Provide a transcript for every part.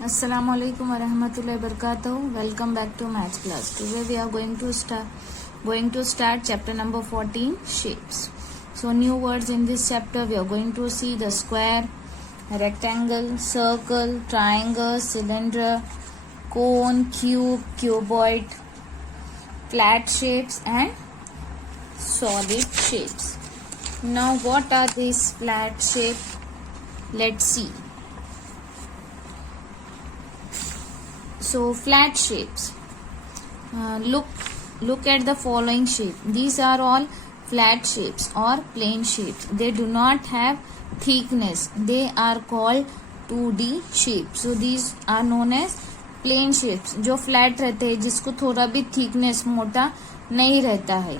Assalamualaikum warahmatullahi wabarakatuh. Welcome back to maths class. Today we are going to start chapter number 14, shapes. So new words in this chapter. We are going to see the square, rectangle, circle, triangle, cylinder, cone, cube, cuboid, flat shapes and solid shapes. Now what are these flat shapes? Let's see. So flat shapes. Look at the following shape. These are all flat shapes or plane shapes. They do not have thickness. They are called 2D shapes. So these are known as plane shapes. जो flat रहते हैं, जिसको थोड़ा भी thickness मोटा नहीं रहता है.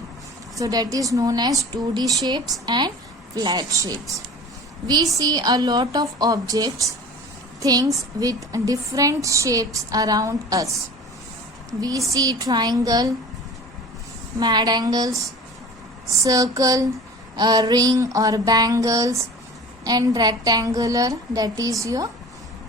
So that is known as 2D shapes and flat shapes. We see a lot of objects, things with different shapes around us. We see triangle, mad angles, circle, a ring or bangles, and rectangular, that is your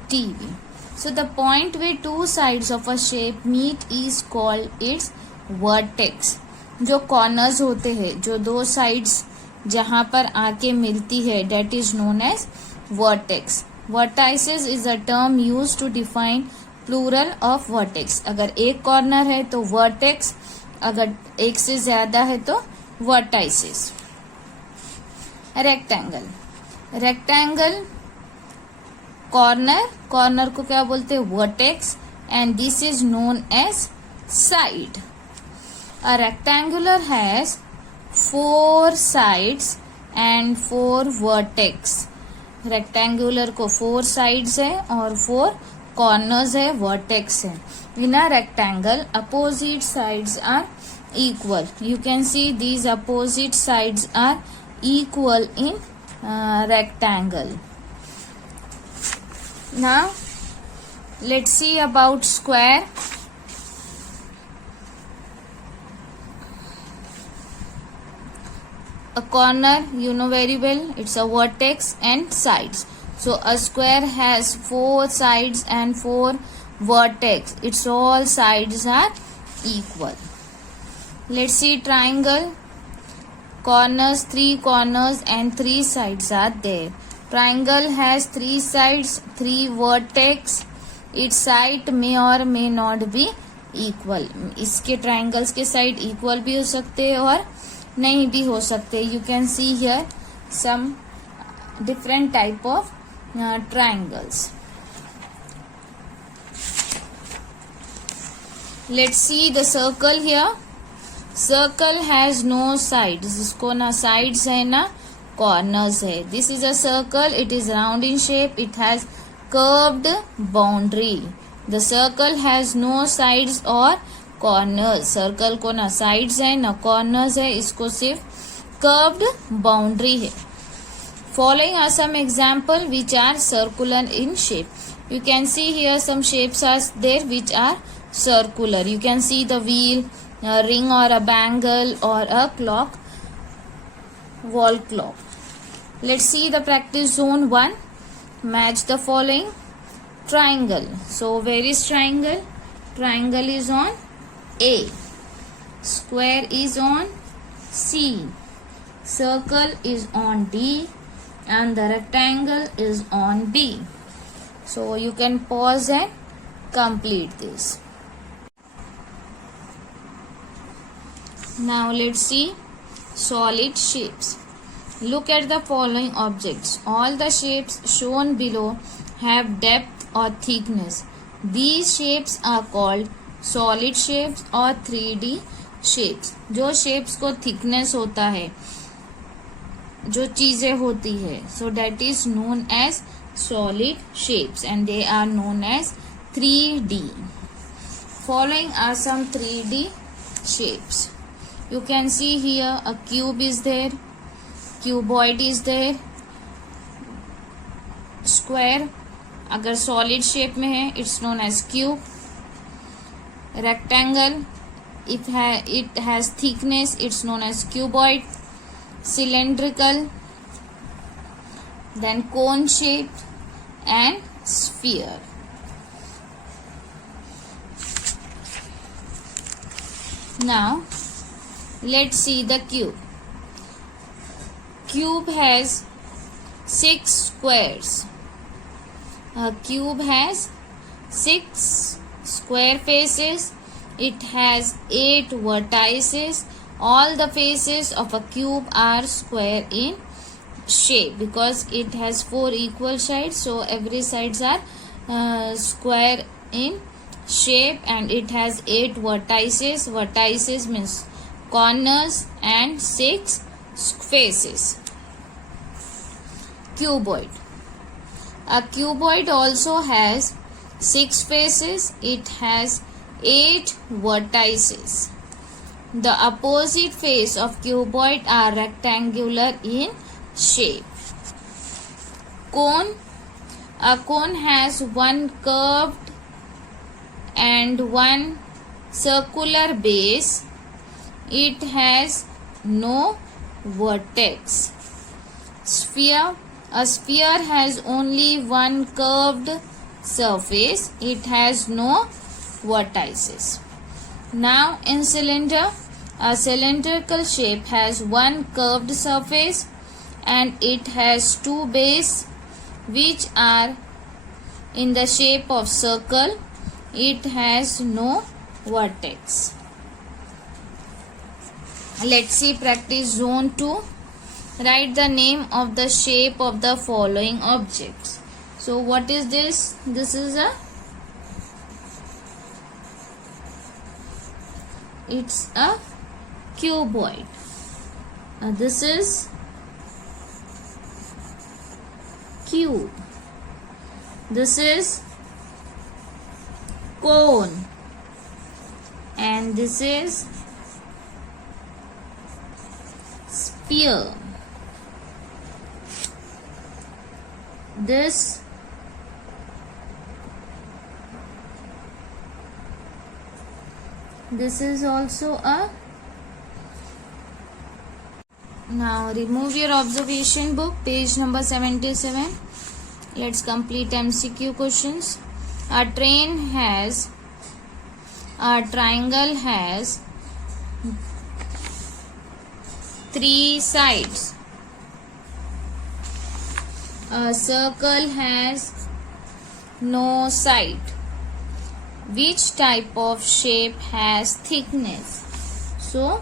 TV. So the point where two sides of a shape meet is called its vertex. जो corners होते हैं, जो दो sides जहाँ पर आके मिलती है, that is known as vertex. Vertices is a term used to define plural of vertex. अगर एक कॉर्नर है तो vertex, अगर एक से ज्यादा है तो vertices. Rectangle. Rectangle कॉर्नर को क्या बोलते हैं? vertex, and this is known as side. A rectangular has 4 sides and 4 vertex. Rectangular को 4 साइड्स है और 4 कॉर्नर्स है, वर्टेक्स है. In a rectangle opposite sides are equal. You can see these opposite sides are equal in rectangle. Now let's see about square. A corner, you know very well, it's a vertex and sides. So a square has 4 sides and 4 vertex. Its all sides are equal. Let's see triangle. Corners, 3 corners and 3 sides are there. Triangle has 3 sides, 3 vertex. Its side may or may not be equal. इसके triangles के side equal भी हो सकते हैं और नहीं भी हो सकते. You can see here some different type of triangles. Let's see the circle here. Circle has no sides. इसको ना sides है ना corners है. This is a circle. It is round in shape. It has curved boundary. The circle has no sides or corners. Circle को ना sides है ना corners है, इसको सिर्फ कर्व्ड बाउंड्री है. Following are some example which are circular in shape. You can see here some shapes are there which are circular. You can see the wheel, ring और a bangle और a clock, wall clock. Let's see the practice zone 1. Match the following. Triangle. So where is triangle? Triangle is on A. Square is on C. Circle is on D. And the rectangle is on B. So you can pause and complete this. Now let's see solid shapes. Look at the following objects. All the shapes shown below have depth or thickness. These shapes are called solid shapes और 3D shapes. जो shapes को thickness होता है, जो चीजें होती है, so that is known as solid shapes and they are known as 3D. Following are some 3D shapes. You can see here a cube is there, cuboid is there, square अगर solid shape में है it's known as cube. Rectangle, it has thickness, it's known as cuboid. Cylindrical, then cone shaped and sphere. Now let's see the cube. Cube has 6 squares. A cube has 6 square faces. It has 8 vertices. All the faces of a cube are square in shape because it has 4 equal sides, so every sides are square in shape, and it has 8 vertices. Vertices means corners, and 6 faces. Cuboid. A cuboid also has 6 faces. It has 8 vertices. The opposite face of cuboid are rectangular in shape. Cone. A cone has one curved and one circular base. It has no vertex. Sphere. A sphere has only one curved surface. It has no vertices. Now in cylinder, a cylindrical shape has one curved surface and it has 2 bases which are in the shape of circle. It has no vertex. Let's see practice zone 2. Write the name of the shape of the following objects. So what is this? This is it's a cuboid. This is cube. This is cone, and this is sphere. This is also a. Now remove your observation book, page number 77. Let's complete MCQ questions. A triangle has 3 sides. A circle has no side. Which type of shape has thickness? So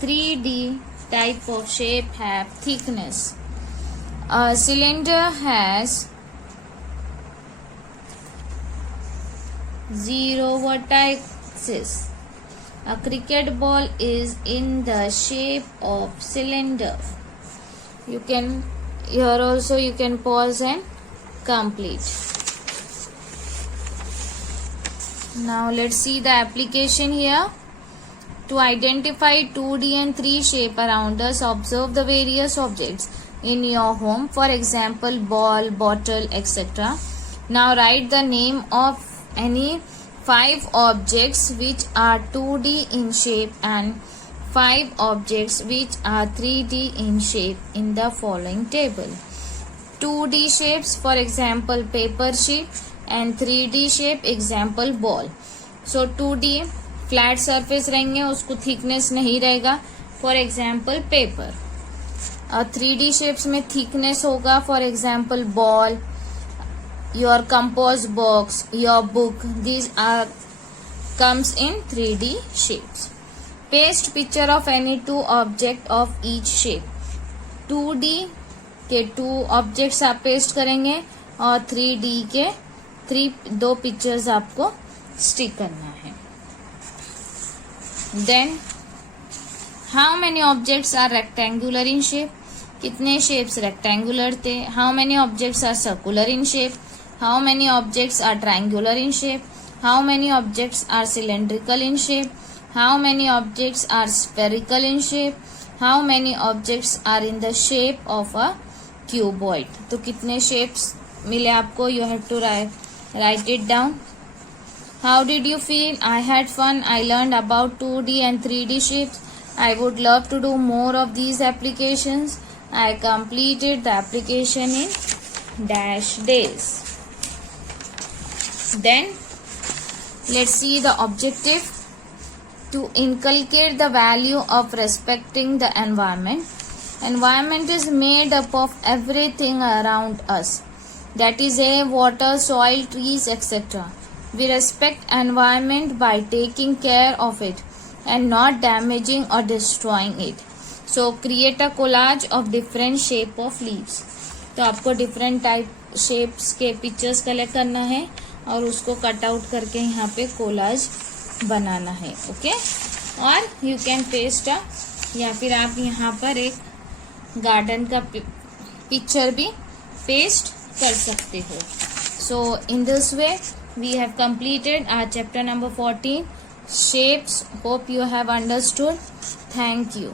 3D type of shape have thickness. A cylinder has 0 vertices. A cricket ball is in the shape of cylinder. You can here also you can pause and complete. Now let's see the application here. To identify 2D and 3 shape around us, observe the various objects in your home. For example, ball, bottle, etc. Now write the name of any 5 objects which are 2D in shape and 5 objects which are 3D in shape in the following table. 2D shapes, for example, paper sheet, and 3D shape, example, ball. So 2D flat surface रहेंगे, उसको thickness नहीं रहेगा. For example paper. 3D shapes में thickness होगा. For example ball, your compose box, your book. These are comes in 3D shapes. Paste picture of any 2 object of each shape. 2D के 2 objects आप paste करेंगे और 3D के 2 pictures आपको stick करना है. Then how many objects are rectangular in shape? कितने shapes rectangular थे? How many objects are circular in shape? How many objects are triangular in shape? How many objects are cylindrical in shape? How many objects are spherical in shape? How many objects are in the shape of a cuboid? तो कितने shapes मिले आपको? You have to write it down. How did you feel? I had fun. I learned about 2D and 3D shapes. I would love to do more of these applications. I completed the application in dash days. Then let's see the objective. to inculcate the value of respecting the environment. Environment is made up of everything around us, that is air, water, soil, trees, etc. We respect environment by taking care of it and not damaging or destroying it. So create a collage of different shape of leaves. तो आपको different type shapes के pictures collect करना है और उसको cut out करके यहाँ पे कोलाज बनाना है. ओके, और यू कैन पेस्ट या फिर आप यहाँ पर एक गार्डन का पिक्चर भी पेस्ट कर सकते हो. So in this way we have completed our chapter number 14 shapes. Hope you have understood. Thank you.